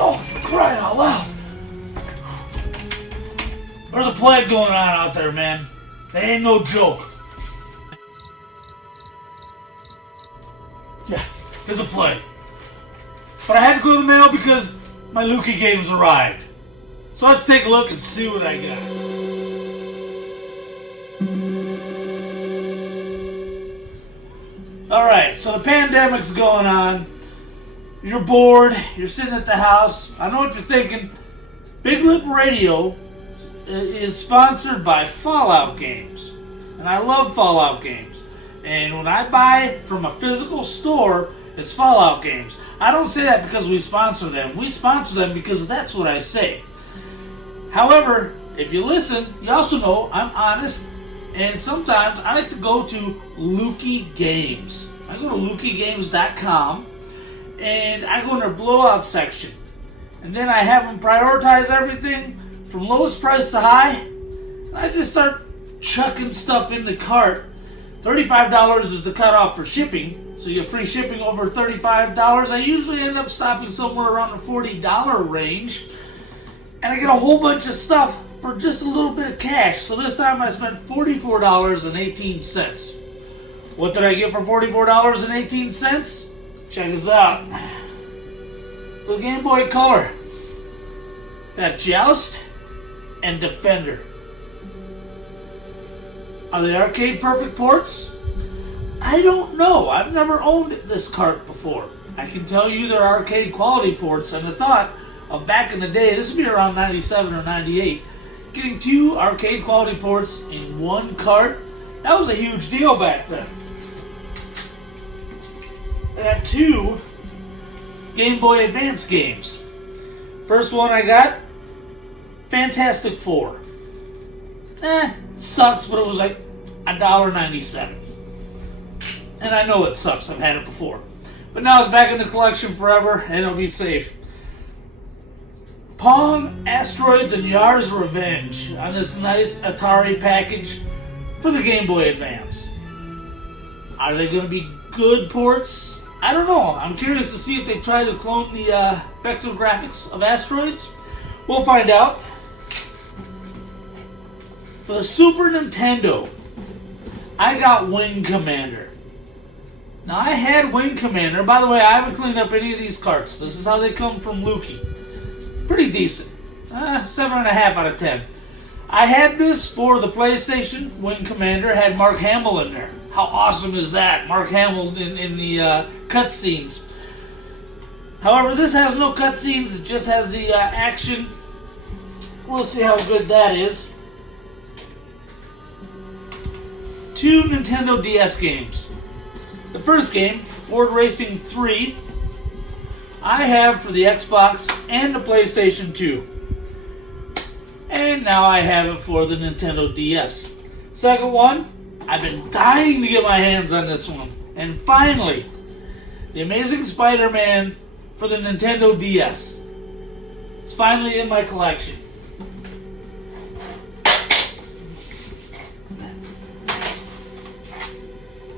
Oh, for crying out loud. There's a plague going on out there, man. They ain't no joke. Yeah, there's a plague. But I had to go to the mail because my Lukie Games arrived. So let's take a look and see what I got. Alright, so the pandemic's going on. You're bored. You're sitting at the house. I know what you're thinking. BigLipRadio is sponsored by Fallout Games. And I love Fallout Games. And when I buy from a physical store, it's Fallout Games. I don't say that because we sponsor them. We sponsor them because that's what I say. However, if you listen, you also know I'm honest. And sometimes I like to go to Lukie Games. I go to LukieGames.com and I go in their blowout section. And then I have them prioritize everything from lowest price to high. And I just start chucking stuff in the cart. $35 is the cutoff for shipping. So you get free shipping over $35. I usually end up stopping somewhere around the $40 range. And I get a whole bunch of stuff for just a little bit of cash. So this time I spent $44.18. What did I get for $44.18? Check this out. For the Game Boy Color, got Joust and Defender. Are they arcade perfect ports? I don't know. I've never owned this cart before. I can tell you they're arcade quality ports, and the thought of back in the day, this would be around 97 or 98, getting 2 arcade quality ports in one cart, that was a huge deal back then. I got 2 Game Boy Advance games. First one I got, Fantastic Four. Sucks, but it was like $1.97. And I know it sucks, I've had it before. But now it's back in the collection forever, and it'll be safe. Pong, Asteroids, and Yar's Revenge on this nice Atari package for the Game Boy Advance. Are they going to be good ports? I don't know. I'm curious to see if they try to clone the vector graphics of Asteroids. We'll find out. For the Super Nintendo, I got Wing Commander. Now, I had Wing Commander. By the way, I haven't cleaned up any of these carts. This is how they come from Lukie. Pretty decent. 7.5 out of 10. I had this for the PlayStation. Wing Commander had Mark Hamill in there. How awesome is that? Mark Hamill in the cutscenes. However, this has no cutscenes. It just has the action. We'll see how good that is. 2 Nintendo DS games. The first game, Ford Racing 3, I have for the Xbox and the PlayStation 2. And now I have it for the Nintendo DS. Second one, I've been dying to get my hands on this one. And finally, The Amazing Spider-Man for the Nintendo DS. It's finally in my collection.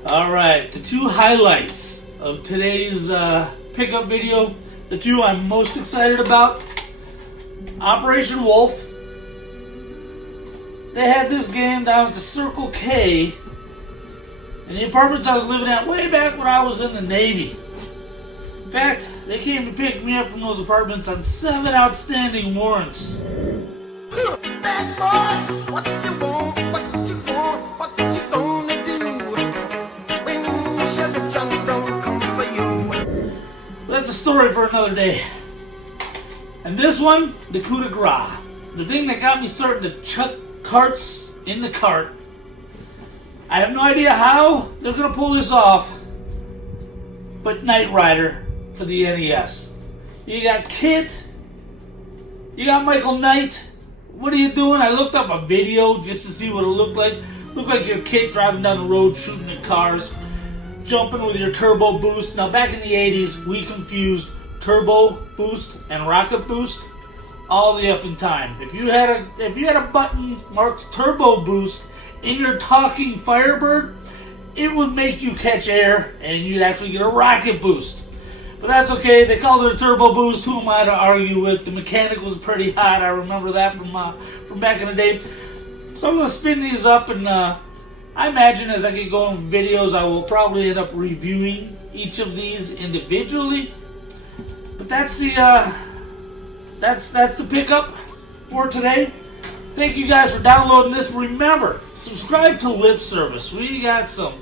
Alright, the 2 highlights of today's pickup video, the 2 I'm most excited about. Operation Wolf. They had this game down at the Circle K in the apartments I was living at way back when I was in the Navy. In fact, they came to pick me up from those apartments on 7 outstanding warrants. Bad boys, what you want, what you want, what you gonna do when Chevy John don't come for you? That's a story for another day. And this one, the coup de grace. The thing that got me starting to chuck carts in the cart. I have no idea how they're going to pull this off, but Knight Rider for the NES. You got Kit, you got Michael Knight. What are you doing? I looked up a video just to see what it looked like. Looked like your kid driving down the road shooting at cars, jumping with your turbo boost. Now back in the 80s, we confused turbo boost and rocket boost all the effing time. If you had a button marked turbo boost in your talking Firebird, it would make you catch air and you'd actually get a rocket boost. But that's okay. They called it a turbo boost. Who am I to argue with? The mechanic was pretty hot. I remember that from back in the day. So I'm going to spin these up, and I imagine as I get going with videos, I will probably end up reviewing each of these individually. But that's the pickup for today. Thank you guys for downloading this. Remember, subscribe to Lip Service. We got some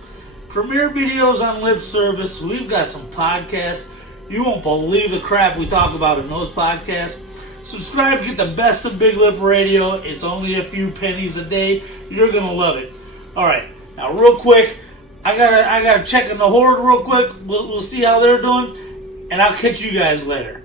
premiere videos on Lip Service. We've got some podcasts. You won't believe the crap we talk about in those podcasts. Subscribe, get the best of Big Lip Radio. It's only a few pennies a day. You're gonna love it. All right, now real quick, I gotta check on the Horde real quick. We'll see how they're doing, and I'll catch you guys later.